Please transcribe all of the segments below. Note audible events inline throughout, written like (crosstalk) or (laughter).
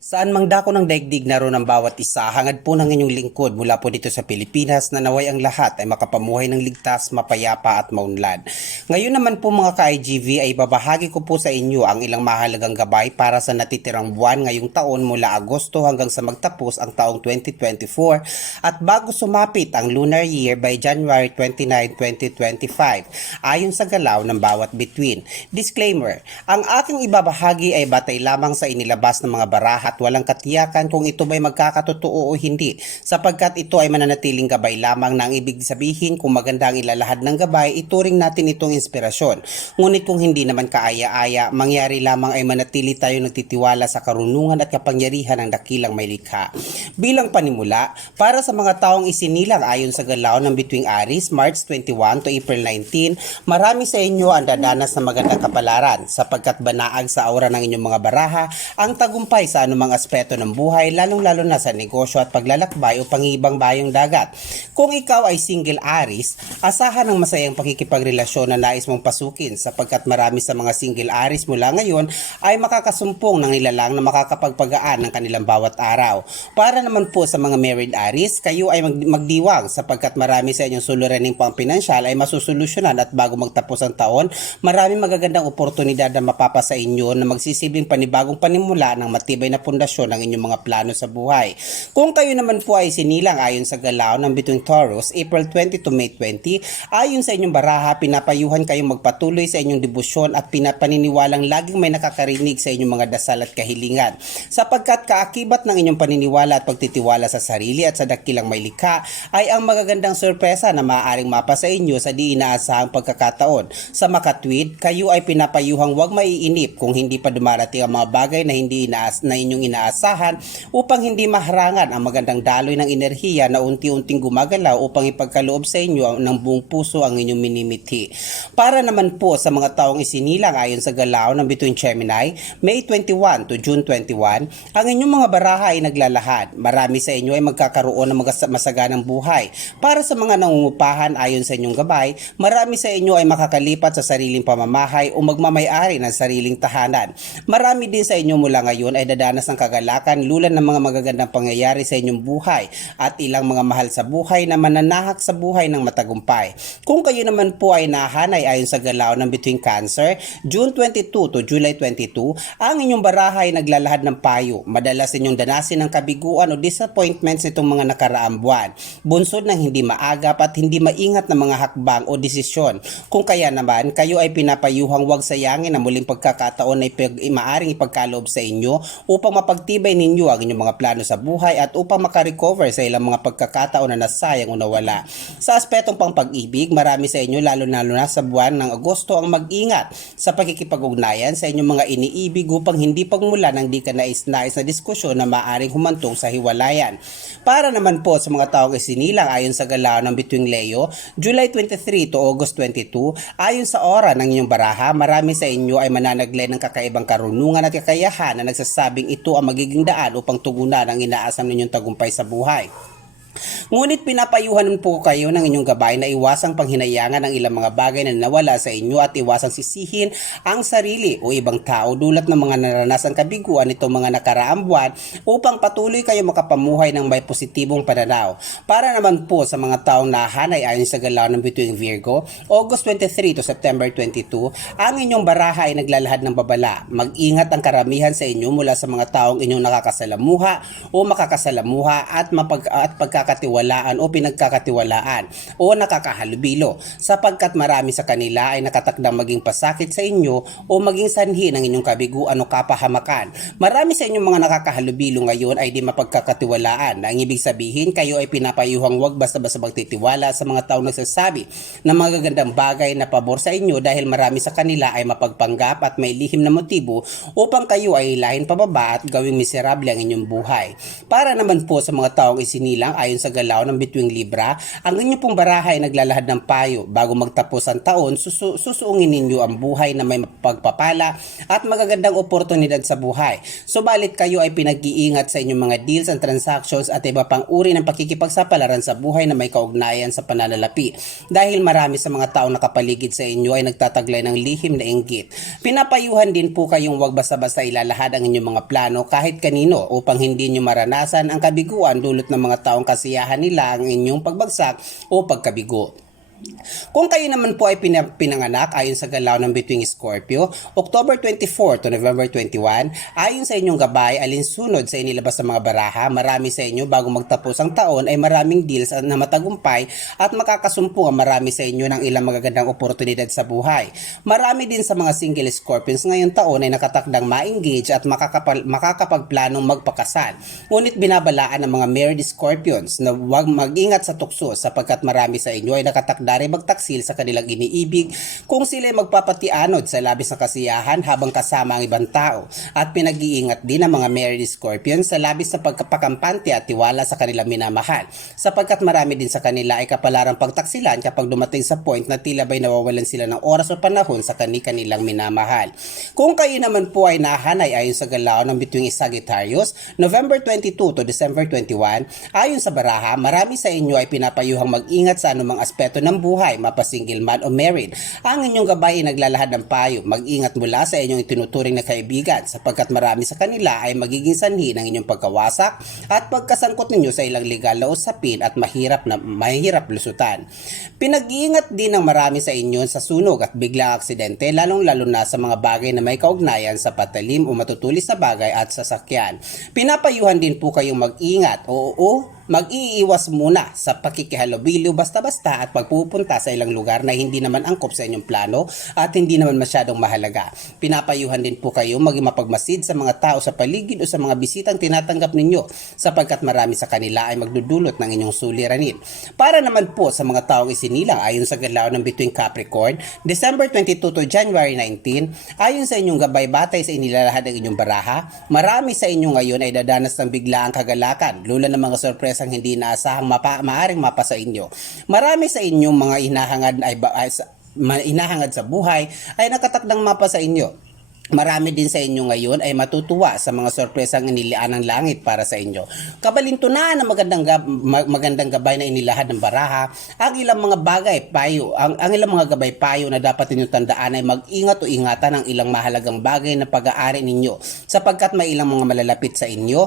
Saan mang dako ng daigdig naroon ang bawat isa, hangad po ng inyong lingkod mula po dito sa Pilipinas na naway ang lahat ay makapamuhay ng ligtas, mapayapa at maunlad. Ngayon naman po mga ka-IGV ay babahagi ko po sa inyo ang ilang mahalagang gabay para sa natitirang buwan ngayong taon mula Agosto hanggang sa magtapos ang taong 2024 at bago sumapit ang lunar year by January 29, 2025 ayon sa galaw ng bawat bituin. Disclaimer, ang aking ibabahagi ay batay lamang sa inilabas ng mga baraha at walang katiyakan kung ito ba'y magkakatotoo o hindi sapagkat ito ay mananatiling gabay lamang na ang ibig sabihin kung maganda ang ilalahad ng gabay ituring natin itong inspirasyon. Ngunit kung hindi naman kaaya-aya, mangyari lamang ay manatili tayo nagtitiwala sa karunungan at kapangyarihan ng dakilang may likha. Bilang panimula, para sa mga taong isinilang ayon sa galaw ng Bituing Aris, March 21 to April 19, marami sa inyo ang dadanas ng magandang kapalaran sapagkat banaag sa aura ng inyong mga baraha ang tagumpay sa anumang aspeto ng buhay lalong-lalo na sa negosyo at paglalakbay o pangibang bayong dagat. Kung ikaw ay single Aris, asahan ng masayang pakikipagrelasyon na nais mong pasukin sapagkat marami sa mga single Aris mula ngayon ay makakasumpong ng nilalang na makakapagpagaan ng kanilang bawat araw. Para naman po sa mga married Aris, kayo ay mag- magdiwang sapagkat marami sa inyong suliraning pang pinansyal ay masusolusyonan at bago magtapos ang taon, maraming magagandang oportunidad na mapapa sa inyo na magsisilbing panibagong panimula ng matibay na pundasyon ng inyong mga plano sa buhay. Kung kayo naman po ay sinilang ayon sa galaw ng Bituing Taurus, April 20 to May 20, ayon sa inyong baraha, pinapayuhan kayong magpatuloy sa inyong debosyon at pinapaniniwalang laging may nakakarinig sa inyong mga dasal at kahilingan. Sapagkat kaakibat ng inyong paniniwala at pagtitiwala sa sarili at sa dakilang may likha ay ang magagandang sorpresa na maaaring mapa sa inyo sa di inaasahang pagkakataon. Sa makatwid, kayo ay pinapayuhang huwag maiinip kung hindi pa dumarating ang mga bagay na hindi inaas na inyong inaasahan upang hindi maharangan ang magandang daloy ng enerhiya na unti-unting gumagalaw upang ipagkaloob sa inyo ng buong puso ang inyong minimithi. Para naman po sa mga taong isinilang ayon sa galaw ng Bituin Gemini, May 21 to June 21, ang inyong mga baraha ay naglalahad. Marami sa inyo ay magkakaroon ng masaganang buhay. Para sa mga nangungupahan ayon sa inyong gabay, marami sa inyo ay makakalipat sa sariling pamamahay o magmamayari ng sariling tahanan. Marami din sa inyo mula ngayon ay dadanas ng kagalakan lulan ng mga magagandang pangyayari sa inyong buhay at ilang mga mahal sa buhay na mananahak sa buhay ng matagumpay. Kung kayo naman po ay nahanay ayon sa galaw ng Between Cancer, June 22 to July 22, ang inyong baraha ay naglalahad ng payo. Madalas inyong danasin ng kabiguan o disappointments nitong mga nakaraang buwan. Bunsod ng hindi maagap at hindi maingat na mga hakbang o desisyon. Kung kaya naman, kayo ay pinapayuhang huwag sayangin ang muling pagkakataon na ipag, maaring ipagkaloob sa inyo upang mapagtibay ninyo ang inyong mga plano sa buhay at upang makarecover sa ilang mga pagkakataon na nasayang o nawala. Sa aspetong pang pag-ibig, marami sa inyo lalo na na sa buwan ng Agosto ang mag-ingat sa pagkikipag-ugnayan sa inyong mga iniibig upang hindi pagmula ng di ka nais-nais na diskusyon na maaring humantong sa hiwalayan. Para naman po sa mga taong isinilang ayon sa galaw ng Bituing Leo, July 23 to August 22, ayon sa ora ng inyong baraha, marami sa inyo ay mananaglay ng kakaibang karunungan at kakayahan na nagsasabing ito ang magiging daan upang tugunan ang inaasam ninyong tagumpay sa buhay. Ngunit pinapayuhan po kayo ng inyong gabay na iwasang panghinayangan ang ilang mga bagay na nawala sa inyo at iwasang sisihin ang sarili o ibang tao dulot ng mga naranasang kabiguan nitong mga nakaraang buwan upang patuloy kayo makapamuhay ng may positibong pananaw. Para naman po sa mga taong nahanay ayon sa galaw ng Bituing Virgo, August 23 to September 22, ang inyong baraha ay naglalahad ng babala. Mag-ingat ang karamihan sa inyo mula sa mga taong inyong nakakasalamuha o makakasalamuha at, mapag at pagkakatiwalaan o pinagkakatiwalaan o nakakahalubilo sapagkat marami sa kanila ay nakatakdang maging pasakit sa inyo o maging sanhi ng inyong kabiguan o kapahamakan. Marami sa inyong mga nakakahalubilo ngayon ay di mapagkakatiwalaan ang ibig sabihin kayo ay pinapayuhang wag basta-basta magtitiwala sa mga taong nagsasabi ng mga gagandang bagay na pabor sa inyo dahil marami sa kanila ay mapagpanggap at may lihim na motibo upang kayo ay hilahin pababa at gawing miserable ang inyong buhay. Para naman po sa mga taong isinilang ayon sa galaw galaw ng Bituing Libra, ang inyong pong baraha ay naglalahad ng payo. Bago magtapos ang taon, susu- susuungin ninyo ang buhay na may pagpapala at magagandang oportunidad sa buhay. Subalit kayo ay pinag-iingat sa inyong mga deals and transactions at iba pang uri ng pakikipagsapalaran sa buhay na may kaugnayan sa pananalapi. Dahil marami sa mga taong nakapaligid sa inyo ay nagtataglay ng lihim na inggit. Pinapayuhan din po kayong wag basta-basta ilalahad ang inyong mga plano kahit kanino upang hindi nyo maranasan ang kabiguan dulot ng mga taong kasiyahan nila ang inyong pagbagsak o pagkabigo. Kung kayo naman po ay pina- pinanganak ayon sa galaw ng Between Scorpio, October 24 to November 21, ayon sa inyong gabay, alinsunod sa inilabas sa mga baraha, marami sa inyo bago magtapos ang taon ay maraming deals na matagumpay at makakasumpo ang marami sa inyo ng ilang magagandang oportunidad sa buhay. Marami din sa mga single Scorpions ngayong taon ay nakatakdang ma-engage at makakapal- makakapagplanong magpakasal. Ngunit binabalaan ng mga married Scorpions na huwag mag-ingat sa tukso sapagkat marami sa inyo ay nakatakda rin magtaksil sa kanilang iniibig kung sila magpapatianod sa labis na kasiyahan habang kasama ang ibang tao. At pinag-iingat din ang mga married Scorpions sa labis na pagkapakampante at tiwala sa kanilang minamahal sapagkat marami din sa kanila ay kapalarang pagtaksilan kapag dumating sa point na tila ba'y nawawalan sila ng oras o panahon sa kani-kanilang minamahal. Kung kayo naman po ay nahanay ayon sa galaw ng Between Sagittarius, November 22 to December 21, ayon sa baraha, marami sa inyo ay pinapayuhang mag-ingat sa anumang aspeto ng buhay, mapasingle man o married. Ang inyong gabay ay naglalahad ng payo, mag-ingat mula sa inyong itinuturing na kaibigan sapagkat marami sa kanila ay magiging sanhi ng inyong pagkawasak at pagkasangkot ninyo sa ilang legal na usapin at mahirap na mahirap lusutan. Pinag-iingat din ng marami sa inyo sa sunog at biglang aksidente lalong-lalo na sa mga bagay na may kaugnayan sa patalim o matutulis na bagay at sasakyan. Pinapayuhan din po kayong mag-ingat o, o mag-iiwas muna sa pakikihalubilo basta-basta at pagpupunta sa ilang lugar na hindi naman angkop sa inyong plano at hindi naman masyadong mahalaga. Pinapayuhan din po kayo maging mapagmasid sa mga tao sa paligid o sa mga bisitang tinatanggap ninyo sapagkat marami sa kanila ay magdudulot ng inyong suliranin. Para naman po sa mga taong isinilang ayon sa galaw ng Between Capricorn, December 22 to January 19, ayon sa inyong gabay batay sa inilalahad ng inyong baraha, marami sa inyo ngayon ay dadanas ng biglaang kagalakan, lula ng mga sorpresang hindi naasahang mapa, maaring mapa sa inyo. Marami sa inyong mga inahangad ay, ay inahangad sa buhay ay nakatakdang mapa sa inyo. Marami din sa inyo ngayon ay matutuwa sa mga sorpresang inilian ng langit para sa inyo. Kabalintunaan ng magandang, gab- ma- magandang gabay na inilahad ng baraha, ang ilang mga bagay payo, ang, ang ilang mga gabay payo na dapat ninyo tandaan ay mag-ingat o ingatan ang ilang mahalagang bagay na pag-aari ninyo sapagkat may ilang mga malalapit sa inyo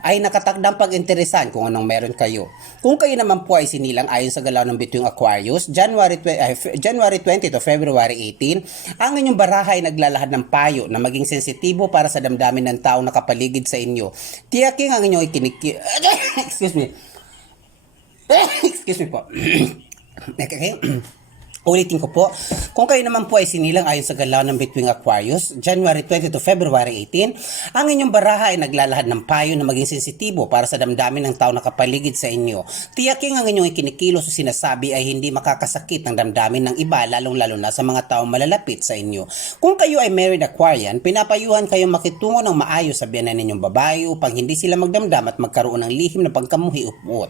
ay nakatakdang pag-interesan kung anong meron kayo. Kung kayo naman po ay sinilang ayon sa galaw ng Bituing Aquarius, January, Fe- January 20 to February 18, ang inyong baraha ay naglalahad ng payo na maging sensitibo para sa damdamin ng taong nakapaligid sa inyo. Tiyaking ang inyong ikiniki... (coughs) Excuse me. (coughs) Excuse me po. (coughs) okay. Ulitin ko po, kung kayo naman po ay sinilang ayon sa galaw ng Between Aquarius, January 20 to February 18, ang inyong baraha ay naglalahad ng payo na maging sensitibo para sa damdamin ng tao nakapaligid sa inyo. Tiyaking ang inyong ikinikilos o sinasabi ay hindi makakasakit ng damdamin ng iba, lalong-lalo na sa mga taong malalapit sa inyo. Kung kayo ay married Aquarian, pinapayuhan kayong makitungo ng maayos sa biyanan ninyong babae upang hindi sila magdamdam at magkaroon ng lihim na pagkamuhi upuot.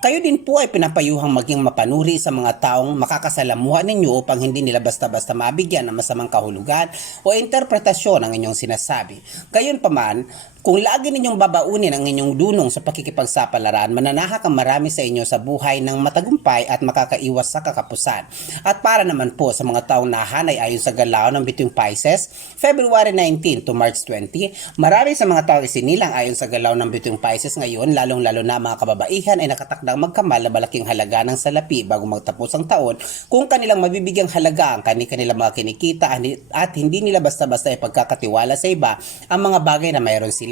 Kayo din po ay pinapayuhang maging mapanuri sa mga taong makakasalamuha ninyo upang hindi nila basta-basta mabigyan ng masamang kahulugan o interpretasyon ang inyong sinasabi. Gayon pa man, kung lagi ninyong babaunin ang inyong dunong sa pakikipagsapalaran, mananahak ang marami sa inyo sa buhay ng matagumpay at makakaiwas sa kakapusan. At para naman po sa mga taong nahanay ayon sa galaw ng Between Pisces, February 19 to March 20, marami sa mga taong isinilang ayon sa galaw ng Between Pisces ngayon, lalong-lalo na mga kababaihan ay nakatakdang magkamal na malaking halaga ng salapi bago magtapos ang taon kung kanilang mabibigyang halaga ang kanilang mga kinikita at hindi nila basta-basta ipagkakatiwala sa iba ang mga bagay na mayroon sila.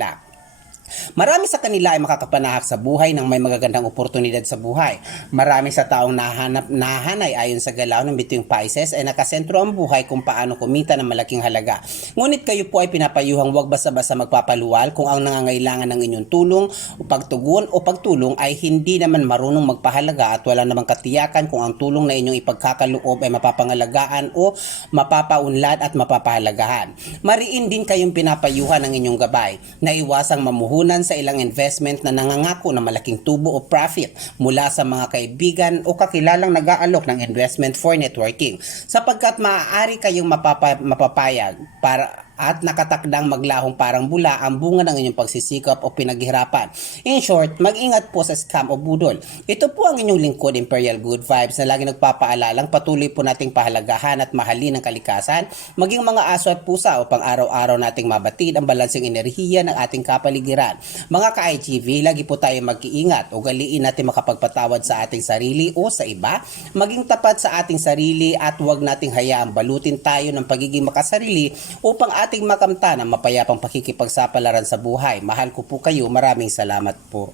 Marami sa kanila ay makakapanahak sa buhay ng may magagandang oportunidad sa buhay. Marami sa taong nahanap, nahanay ayon sa galaw ng Between Pisces ay nakasentro ang buhay kung paano kumita ng malaking halaga. Ngunit kayo po ay pinapayuhang wag basta-basta magpapaluwal kung ang nangangailangan ng inyong tulong o pagtugon o pagtulong ay hindi naman marunong magpahalaga at wala namang katiyakan kung ang tulong na inyong ipagkakaloob ay mapapangalagaan o mapapaunlad at mapapahalagahan. Mariin din kayong pinapayuhan ng inyong gabay na iwasang mamuhu puhunan sa ilang investment na nangangako ng malaking tubo o profit mula sa mga kaibigan o kakilalang nag-aalok ng investment for networking sapagkat maaari kayong mapapa- mapapayag para at nakatakdang maglahong parang bula ang bunga ng inyong pagsisikap o pinaghirapan. In short, mag-ingat po sa scam o budol. Ito po ang inyong lingkod Imperial Good Vibes na lagi nagpapaalalang patuloy po nating pahalagahan at mahalin ang kalikasan, maging mga aso at pusa upang araw-araw nating mabatid ang balansing enerhiya ng ating kapaligiran. Mga ka-IGV, lagi po tayo mag-iingat o galiin natin makapagpatawad sa ating sarili o sa iba, maging tapat sa ating sarili at huwag nating hayaang balutin tayo ng pagiging makasarili upang ating makamtan ang mapayapang pakikipagsapalaran sa buhay. Mahal ko po kayo. Maraming salamat po.